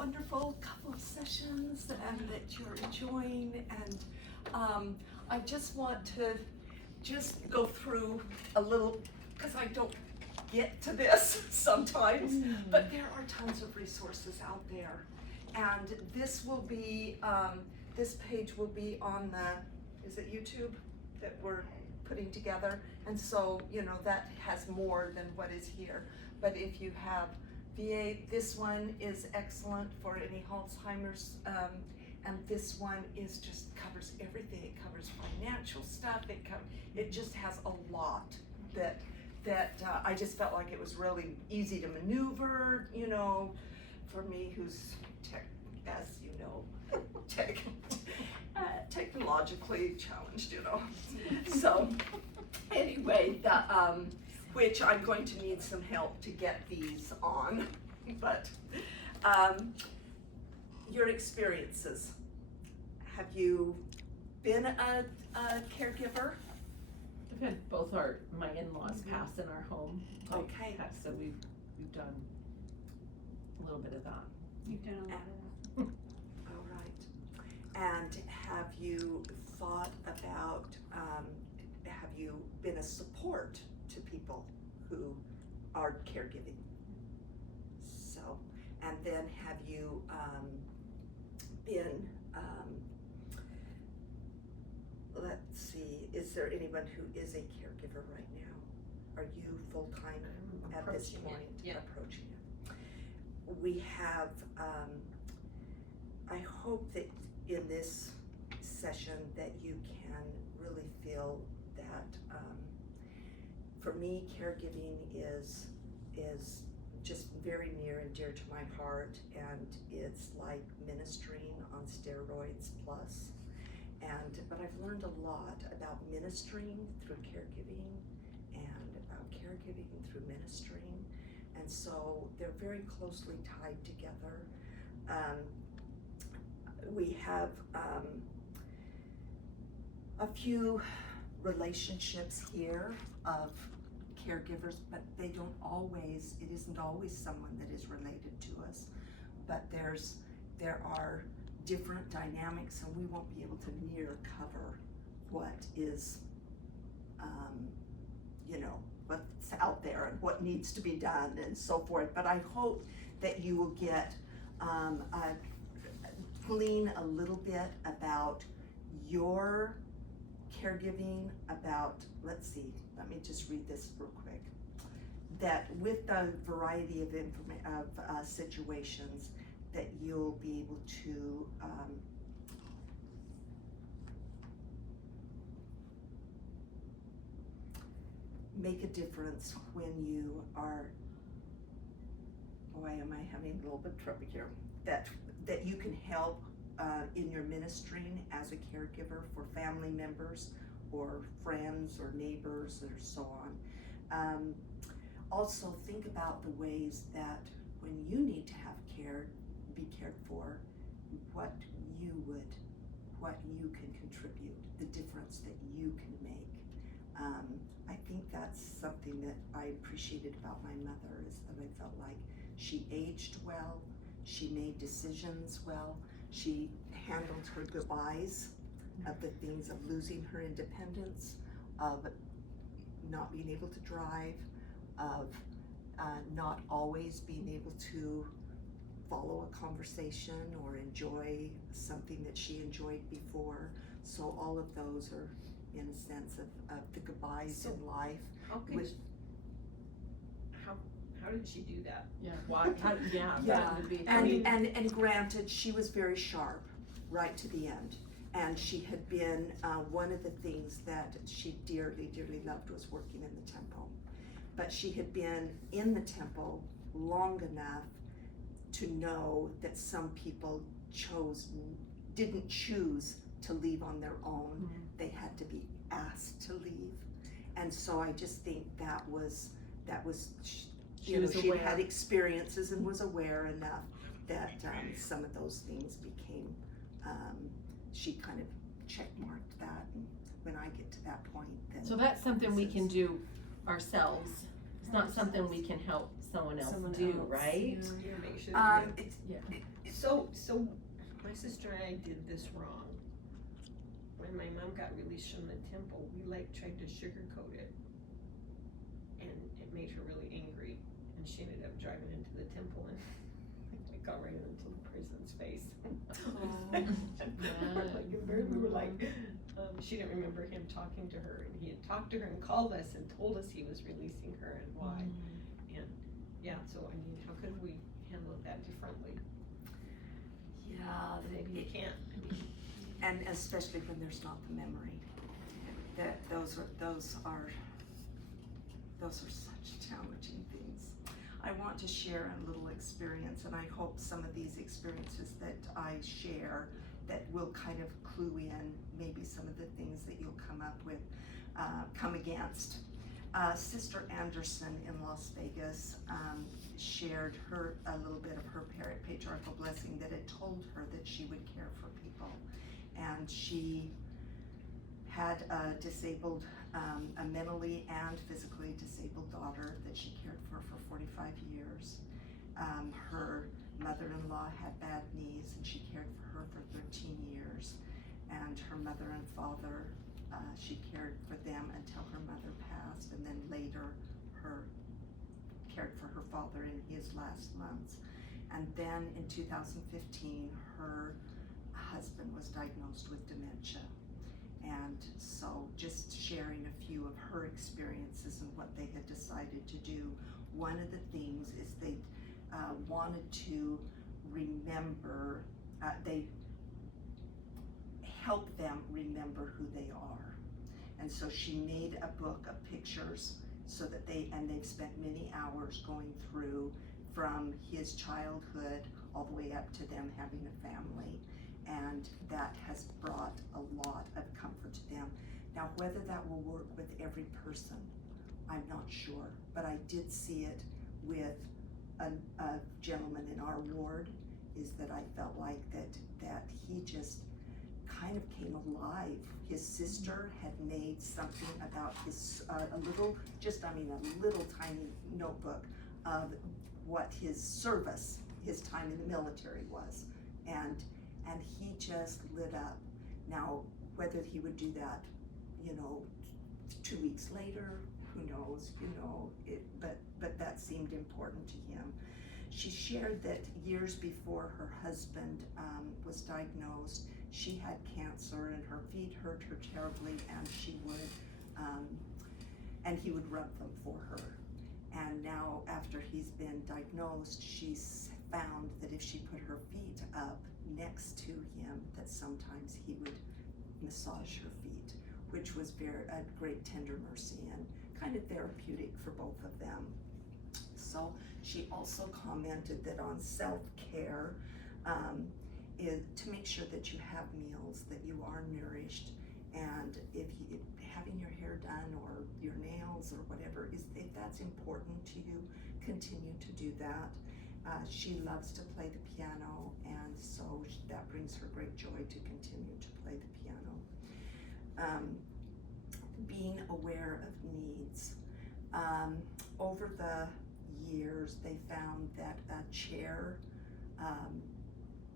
wonderful couple of sessions and that you're enjoying, and I just want to just go through a little, because I don't get to this sometimes, but there are tons of resources out there. And this will be, this page will be on the, is it YouTube that we're putting together? And so, you know, that has more than what is here. But if you have VA, this one is excellent for any Alzheimer's, and this one is just covers everything. It covers financial stuff. It just has a lot that I just felt like it was really easy to maneuver, you know, for me who's as you know, technologically challenged, you know. So anyway, which I'm going to need some help to get these on, but your experiences. Have you been a caregiver? I've had both my in-laws pass in our home. Okay. So we've done a little bit of that. You've done a lot of that. All right. And have you thought about, have you been a support to people who are caregiving? So, and then have you been, let's see, is there anyone who is a caregiver right now? Are you full-time at this point? Yeah. Approaching it. We have, I hope that in this session that you can really feel that, for me, caregiving is just very near and dear to my heart, and it's like ministering on steroids plus. But I've learned a lot about ministering through caregiving and about caregiving through ministering, and so they're very closely tied together. We have a few relationships here of caregivers, but they don't always, it isn't always someone that is related to us, but there are different dynamics, and we won't be able to near cover what is, you know, what's out there and what needs to be done and so forth. But I hope that you will get glean a little bit about your caregiving, about, let's see, let me just read this real quick. That with the variety of situations, that you'll be able to make a difference when you are, boy, am I having a little bit of trouble here, that you can help in your ministering as a caregiver for family members or friends or neighbors or so on. Also think about the ways that when you need to have be cared for, what you can contribute, the difference that you can make. I think that's something that I appreciated about my mother, is that I felt like she aged well, she made decisions well, she handled her goodbyes of the things of losing her independence, of not being able to drive, of not always being able to follow a conversation or enjoy something that she enjoyed before. So all of those are in a sense of the goodbyes in life. How did she do that? Yeah. Why? Yeah. That would be, And granted, she was very sharp right to the end. And she had been, one of the things that she dearly, dearly loved was working in the temple. But she had been in the temple long enough to know that some people didn't choose to leave on their own. Mm-hmm. They had to be asked to leave. And so I just think that was she had experiences and was aware enough that some of those things became, she kind of checkmarked that, and when I get to that point, then. So that's something we can do ourselves. It's not something we can help someone else do, right? It's So my sister and I did this wrong. When my mom got released from the temple, we tried to sugarcoat it. And it made her really angry, and she ended up driving into the temple and it got right into the prison's face. We were like, she didn't remember him talking to her, and he had talked to her and called us and told us he was releasing her and why. And yeah, so I mean, how could we handle that differently? Yeah, Maybe you can't. and especially when there's not the memory. That those are such challenging things. I want to share a little experience, and I hope some of these experiences that I share that will kind of clue in maybe some of the things that you'll come against. Sister Anderson in Las Vegas shared a little bit of her patriarchal blessing that had told her that she would care for people, and she had a mentally and physically disabled daughter that she cared for 45 years. Her mother-in-law had bad knees, and she cared for her for 13 years. And her mother and father, she cared for them until her mother passed, and then later cared for her father in his last months. And then in 2015, her husband was diagnosed with dementia. And so just sharing a few of her experiences and what they had decided to do. One of the things is they wanted to remember, they help them remember who they are. And so she made a book of pictures so that they've spent many hours going through from his childhood all the way up to them having a family. And that has brought a lot of comfort to them. Now, whether that will work with every person, I'm not sure, but I did see it with a gentleman in our ward, is that I felt like that he just kind of came alive. His sister had made something about his, a little tiny notebook of what his service, his time in the military was. And he just lit up. Now, whether he would do that, 2 weeks later, who knows, but that seemed important to him. She shared that years before her husband was diagnosed, she had cancer and her feet hurt her terribly, and he would rub them for her. And now, after he's been diagnosed, she's found that if she put her feet up next to him, that sometimes he would massage her feet, which was a great tender mercy and kind of therapeutic for both of them. So she also commented that on self-care is to make sure that you have meals, that you are nourished, and if having your hair done or your nails or whatever, if that's important to you, continue to do that. She loves to play the piano, and so that brings her great joy to continue to play the piano. Being aware of needs. Over the years, they found that a chair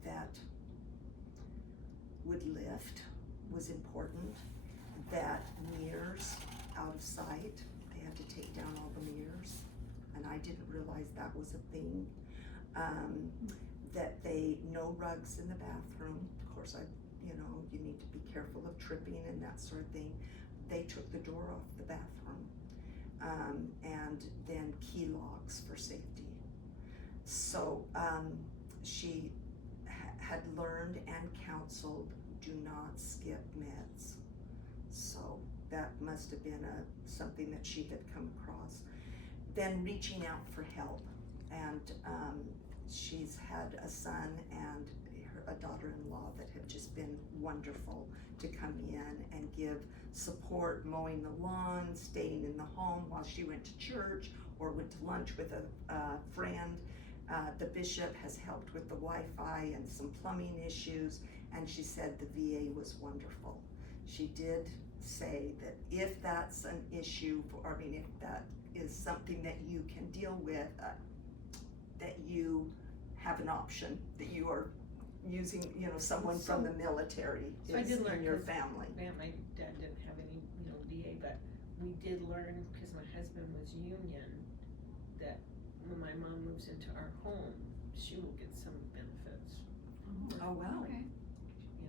that would lift was important, that mirrors out of sight, they had to take down all the mirrors, and I didn't realize that was a thing. That no rugs in the bathroom. Of course, you need to be careful of tripping and that sort of thing. They took the door off the bathroom, and then key locks for safety. So she had learned and counseled, do not skip meds. So that must have been something that she had come across. Then reaching out for help, and she's had a son and a daughter-in-law that have just been wonderful to come in and give support, mowing the lawn, staying in the home while she went to church or went to lunch with a friend. The bishop has helped with the Wi-Fi and some plumbing issues, and she said the VA was wonderful. She did say that if that's an issue, if that is something that you can deal with, that you have an option, that you are using, you know, someone from the military So I is did in learn your 'cause family. my dad didn't have any, VA, but we did learn, cause my husband was union, that when my mom moves into our home, she will get some benefits. Oh, wow. Okay.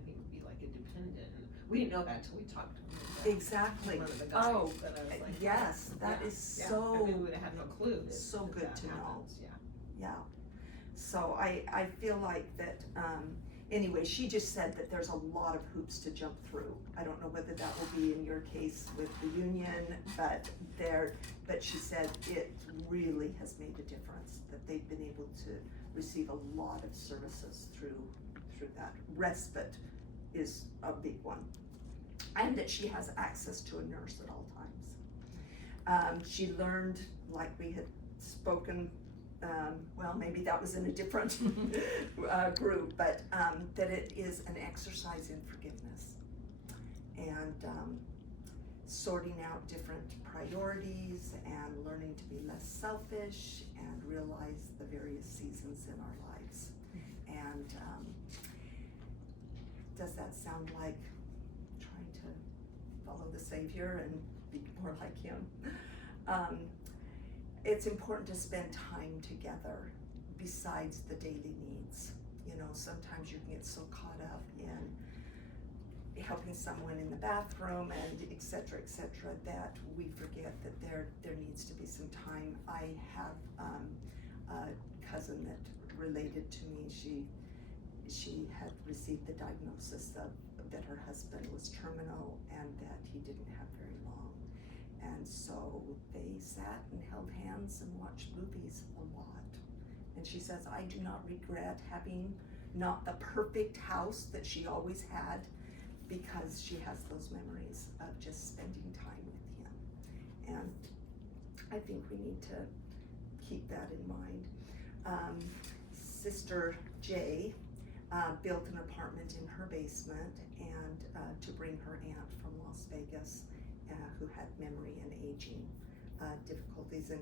He would be like a dependent, and we didn't know that till we talked to him. Exactly. One of the guys, Oh, but I was like, yes, that yeah, is yeah. so, I mean, we would have had no clue that, so that good that to know. happens, yeah. yeah. So I feel like that, anyway, she just said that there's a lot of hoops to jump through. I don't know whether that will be in your case with the union, but she said it really has made a difference, that they've been able to receive a lot of services through that. Respite is a big one. And that she has access to a nurse at all times. She learned, like we had spoken, well, maybe that was in a different group, but that it is an exercise in forgiveness. And sorting out different priorities and learning to be less selfish and realize the various seasons in our lives. And does that sound like trying to follow the Savior and be more like Him? It's important to spend time together besides the daily needs. You know, sometimes you can get so caught up in helping someone in the bathroom and et cetera, that we forget that there needs to be some time. I have a cousin that related to me. She had received the diagnosis that her husband was terminal and that he didn't have very long. And so they sat and held hands and watched movies a lot. And she says, I do not regret having not the perfect house that she always had, because she has those memories of just spending time with him. And I think we need to keep that in mind. Sister Jay built an apartment in her basement and to bring her aunt from Las Vegas who had memory and aging difficulties, and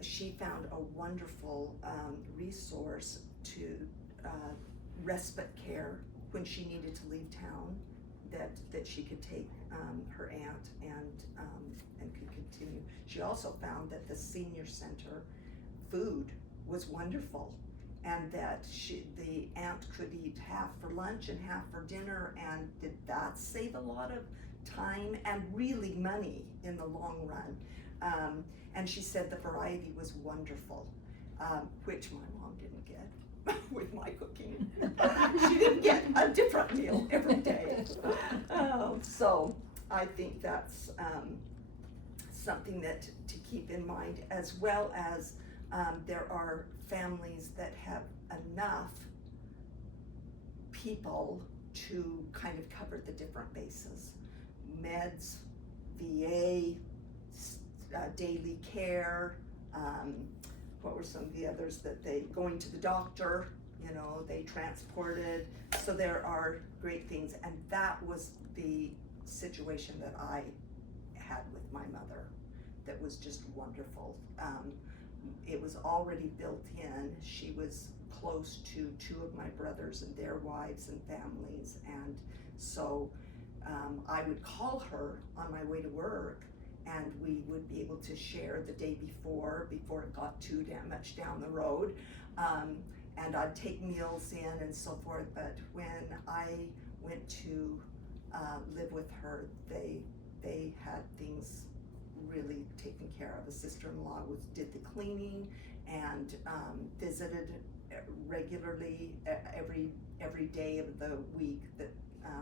she found a wonderful resource to respite care when she needed to leave town, that she could take her aunt and could continue. She also found that the senior center food was wonderful, and that the aunt could eat half for lunch and half for dinner, and did that save a lot of time and really money in the long run. And she said the variety was wonderful, which my mom didn't get with my cooking. She didn't get a different meal every day. So I think that's something that to keep in mind, as well as there are families that have enough people to kind of cover the different bases. Meds, VA, daily care, what were some of the others that going to the doctor, you know, they transported. So there are great things, and that was the situation that I had with my mother that was just wonderful. It was already built in. She was close to two of my brothers and their wives and families, and so I would call her on my way to work, and we would be able to share the day before it got too damn much down the road, and I'd take meals in and so forth. But when I went to live with her, they had things really taken care of. A sister-in-law did the cleaning and visited regularly every day of the week. That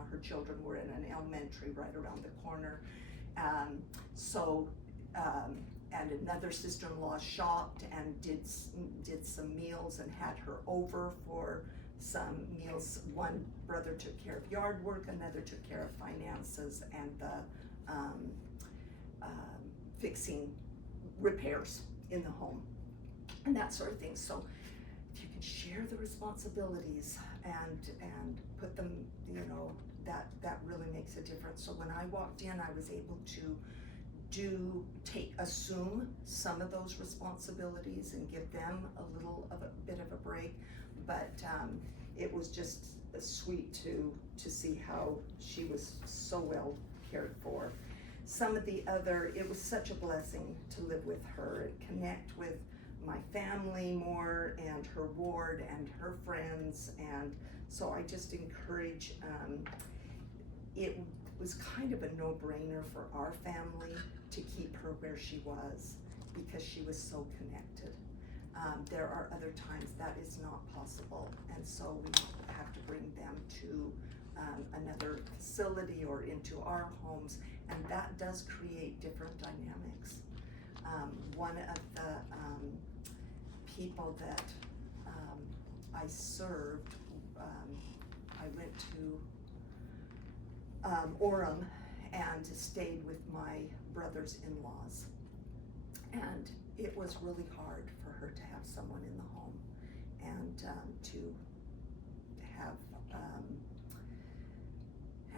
her children were in an elementary right around the corner. And another sister-in-law shopped and did some meals and had her over for some meals. One brother took care of yard work, another took care of finances and the fixing repairs in the home and that sort of thing. So if you can share the responsibilities and put them, you know, that really makes a difference. So when I walked in, I was able to assume some of those responsibilities and give them a bit of a break, but it was just sweet to see how she was so well cared for. Some of the other, it was such a blessing to live with her and connect with my family more, and her ward and her friends, and so I just encourage, it was kind of a no-brainer for our family to keep her where she was because she was so connected. There are other times that is not possible, and so we have to bring them to another facility or into our homes, and that does create different dynamics. One of the people that I served, I went to Orem and stayed with my brother's in-laws, and it was really hard for her to have someone in the home and to have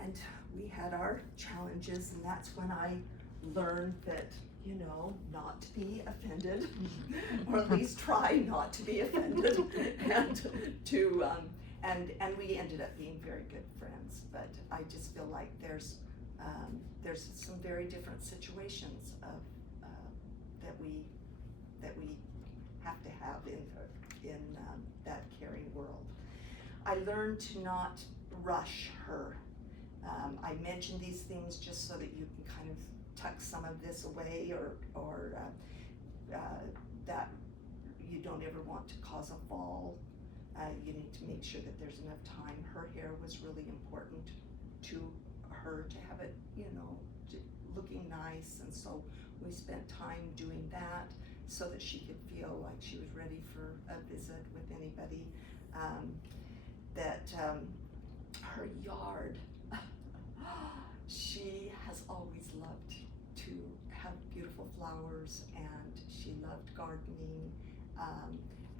and we had our challenges, and that's when I learned that, you know, not to be offended, or at least try not to be offended, and to and we ended up being very good friends. But I just feel like there's some very different situations of that we have to have in that caring world. I learned to not rush her. I mention these things just so that you can kind of tuck some of this away, or that you don't ever want to cause a fall. You need to make sure that there's enough time. Her hair was really important to her, to have it, you know, looking nice, and so we spent time doing that so that she could feel like she was ready for a visit with anybody. Her yard, she has always loved to have beautiful flowers, and she loved gardening,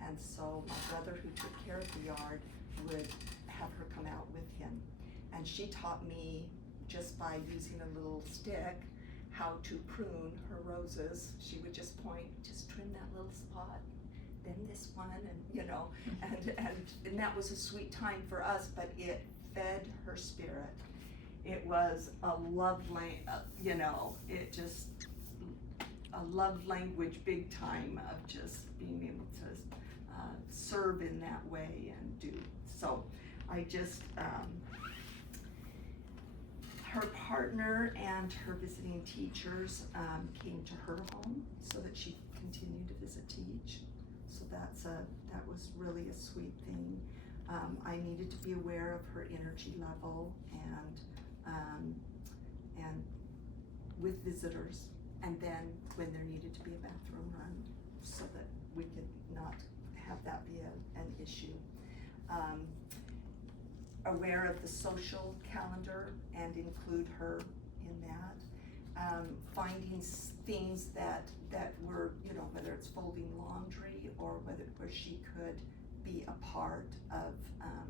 and so my brother, who took care of the yard, would have her come out with him, and she taught me just by using a little stick how to prune her roses. She would just point, just trim that little spot, then this one, and you know, and that was a sweet time for us, but it fed her spirit. It was a love you know, it just a love language big time of just being able to serve in that way and do. So I just, her partner and her visiting teachers came to her home so that she could continue to visit teach. So that was really a sweet thing. I needed to be aware of her energy level and with visitors, and then when there needed to be a bathroom run, so that we could not have that be an issue. Aware of the social calendar and include her in that. Finding things that were, you know, whether it's folding laundry or where she could be a part of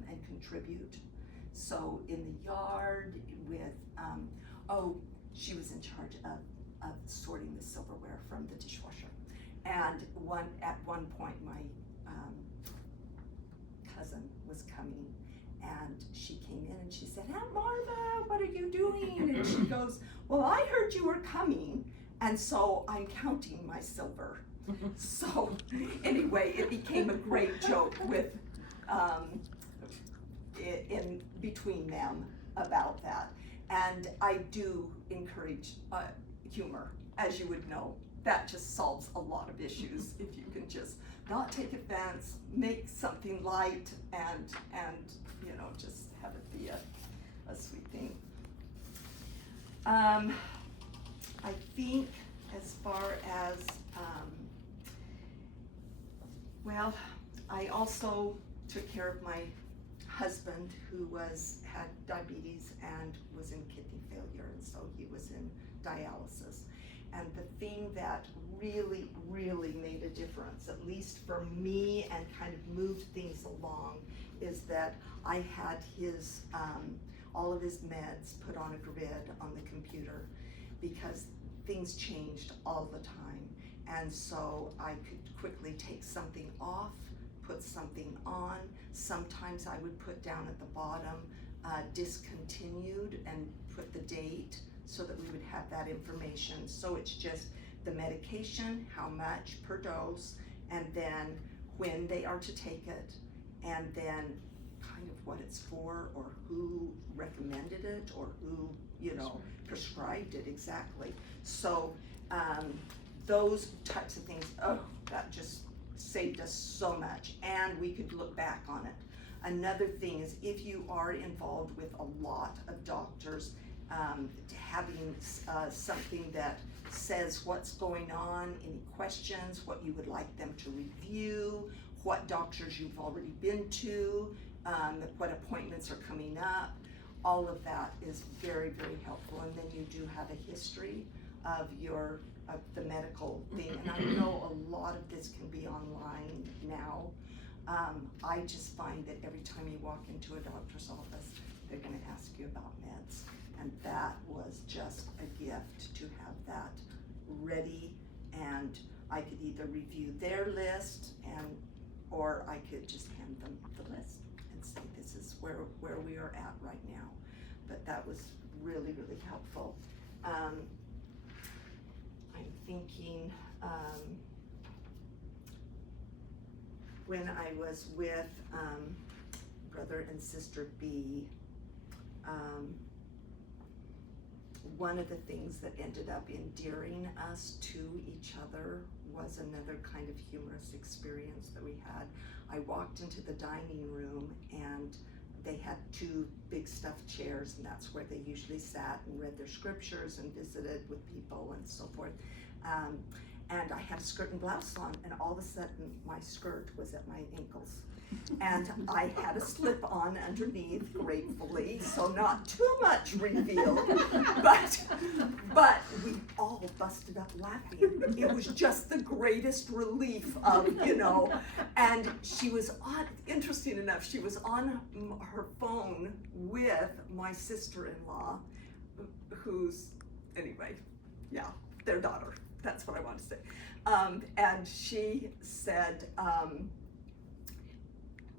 and contribute. So in the yard with, she was in charge of sorting the silverware from the dishwasher. And at one point my cousin was coming, and she came in and she said, "Aunt Martha, what are you doing?" And she goes, "Well, I heard you were coming, and so I'm counting my silver." So anyway, it became a great joke with in between them about that. And I do encourage humor, as you would know. That just solves a lot of issues if you can just not take offense, make something light, and you know, just have it be a sweet thing. I think as far as well, I also took care of my husband, who had diabetes and was in kidney failure, and so he was in dialysis. And the thing that really, really made a difference, at least for me, and kind of moved things along, is that I had his all of his meds put on a grid on the computer, because things changed all the time. And so I could quickly take something off put something on. Sometimes I would put down at the bottom, discontinued, and put the date so that we would have that information. So it's just the medication, how much per dose, and then when they are to take it, and then kind of what it's for, or who recommended it, or who, prescribed it exactly. So those types of things, that just saved us so much, and we could look back on it. Another thing is, if you are involved with a lot of doctors, having something that says what's going on, any questions, what you would like them to review, what doctors you've already been to, what appointments are coming up, all of that is very, very helpful. And then you do have a history of the medical thing, and I know a lot of this can be online now. I just find that every time you walk into a doctor's office, they're gonna ask you about meds, and that was just a gift to have that ready, and I could either review their list or I could just hand them the list and say, this is where we are at right now. But that was really, really helpful. I'm thinking, when I was with Brother and Sister B, one of the things that ended up endearing us to each other was another kind of humorous experience that we had. I walked into the dining room, and they had two big stuffed chairs, and that's where they usually sat and read their scriptures and visited with people and so forth. And I had a skirt and blouse on, and all of a sudden my skirt was at my ankles. And I had a slip on underneath, gratefully, so not too much revealed, but we all busted up laughing. It was just the greatest relief of, and she was interesting enough, she was on her phone with my sister-in-law, who's, their daughter. That's what I want to say. And she said,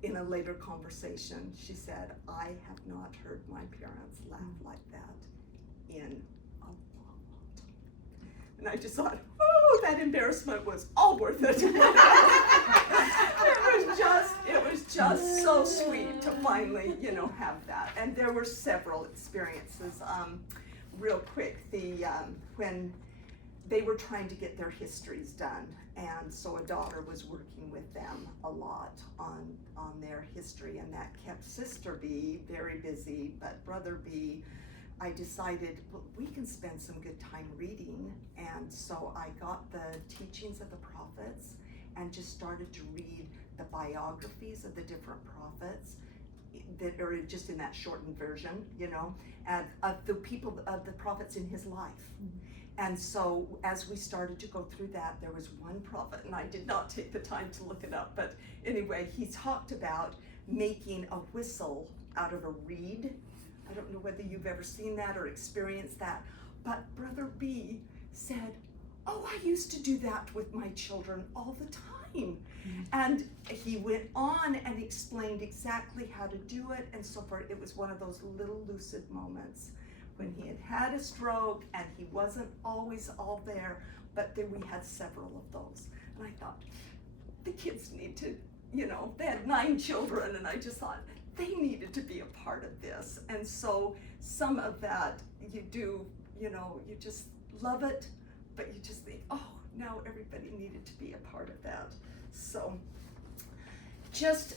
in a later conversation, she said, I have not heard my parents laugh like that in a long time. And I just thought, that embarrassment was all worth it. It was just so sweet to finally, have that. And there were several experiences. Real quick, when they were trying to get their histories done, and so a daughter was working with them a lot on their history, and that kept Sister B very busy. But Brother B, I decided, well, we can spend some good time reading, and so I got the teachings of the prophets and just started to read the biographies of the different prophets that are just in that shortened version, and of the people, of the prophets in his life. And so as we started to go through that, there was one prophet, and I did not take the time to look it up, but anyway, he talked about making a whistle out of a reed. I don't know whether you've ever seen that or experienced that, but Brother B said, I used to do that with my children all the time. And he went on and explained exactly how to do it and so forth. It was one of those little lucid moments when he had a stroke, and he wasn't always all there, but then we had several of those. And I thought, the kids need to, they had 9 children, and I just thought they needed to be a part of this. And so some of that you do, you just love it, but you just think, now everybody needed to be a part of that. So just,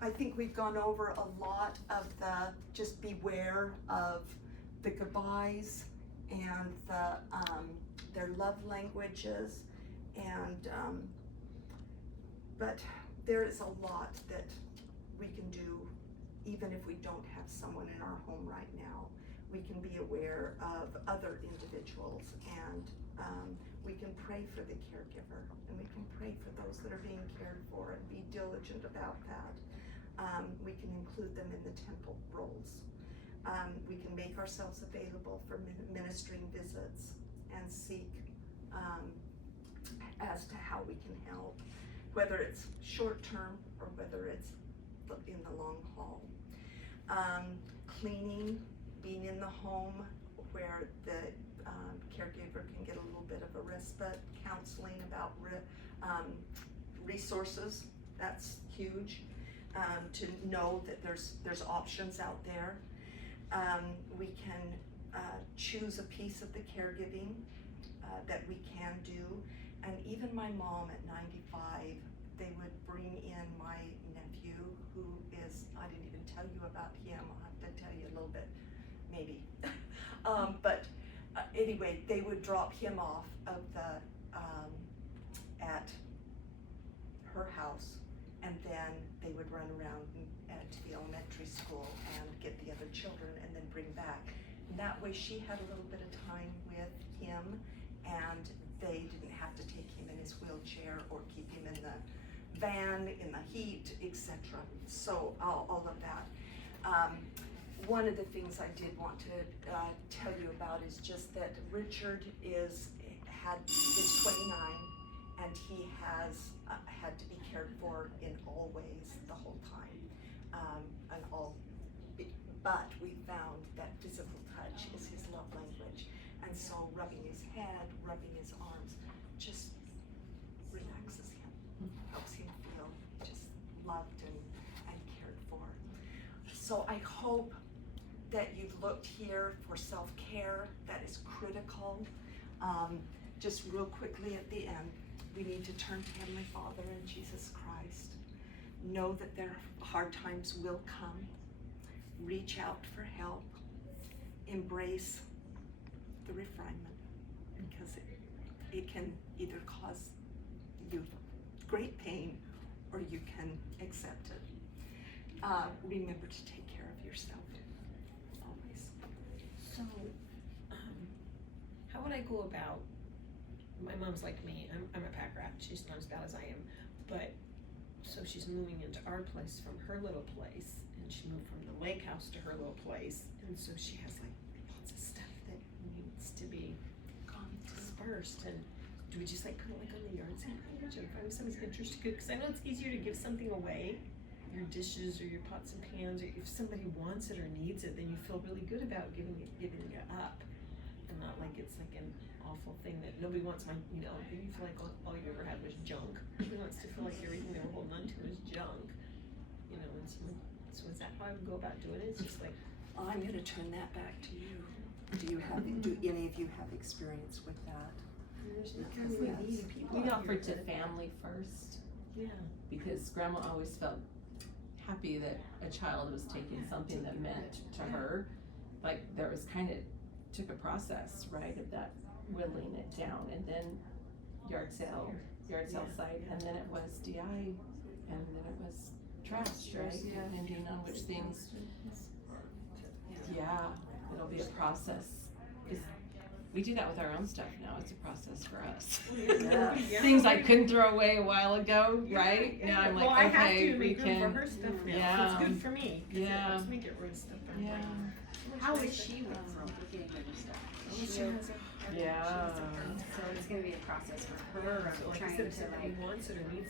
I think we've gone over a lot of just beware of the goodbyes and their love languages, and but there is a lot that we can do even if we don't have someone in our home right now. We can be aware of other individuals, and we can pray for the caregiver, and we can pray for those that are being cared for, and be diligent about that. We can include them in the temple rolls. We can make ourselves available for ministering visits and seek as to how we can help. whether it's short term or whether it's in the long haul. Cleaning, being in the home where the caregiver can get a little bit of a respite, counseling about resources, that's huge, to know that there's options out there. We can choose a piece of the caregiving that we can do, and even my mom at 95, they would bring in my nephew, who is, I didn't even tell you about him, I'll have to tell you a little bit, maybe. But anyway, they would drop him off of the, at her house, and then they would run around to the elementary school and get the other children and then bring back. And that way she had a little bit of time with him, and they didn't have to take him in his wheelchair or keep him in the van in the heat, etc. So all of that. One of the things I did want to tell you about is just that Richard is 29, and he has had to be cared for in all ways the whole time, but we found that physical touch is his love language, and so rubbing his head, rubbing his arms, just relaxes him, helps him feel just loved and cared for. So I hope that you've looked here for self-care. That is critical. Just real quickly at the end, we need to turn to Heavenly Father and Jesus Christ. Know that their hard times will come. Reach out for help. Embrace the refinement, because it can either cause you great pain or you can accept it. Remember to take care of yourself, always. So, how would I go about, my mom's like me, I'm a pack rat, she's not as bad as I am, but, so she's moving into our place from her little place, and she moved from the lake house to her little place, and so she has like lots of stuff that needs to be dispersed, and do we just like put it like on the yard sale page and find somebody's interested? Because I know it's easier to give something away, your dishes or your pots and pans, or if somebody wants it or needs it, then you feel really good about giving it up, and not like it's like an awful thing that nobody wants. You feel like all you ever had was junk. Nobody wants to feel like everything they were holding on to is junk, and so is that how I would go about doing it? It's just like, I'm going to turn that back to you. Do any of you have experience with that? there's not Because really that's- needy people We out here offered to that- family first, Yeah. because Grandma always felt happy that a child was taking something that meant to her. Like, there was took a process, right, of that whittling it down, and then yard sale site, and then it was DI, and then it was trash, right? Depending on which things, yeah, it'll be a process. We do that with our own stuff now, it's a process for us. Yeah. Things I couldn't throw away a while ago, right? Now I'm Well, I like, have okay, to we make room for can, her stuff now, so yeah. it's good for me. 'Cause Yeah. It lets me get rid of stuff. I'm yeah, like, How is she with getting rid of stuff? oh, she has a- yeah. So it's gonna be a process for her, So like I trying said, if to somebody like. wants it or needs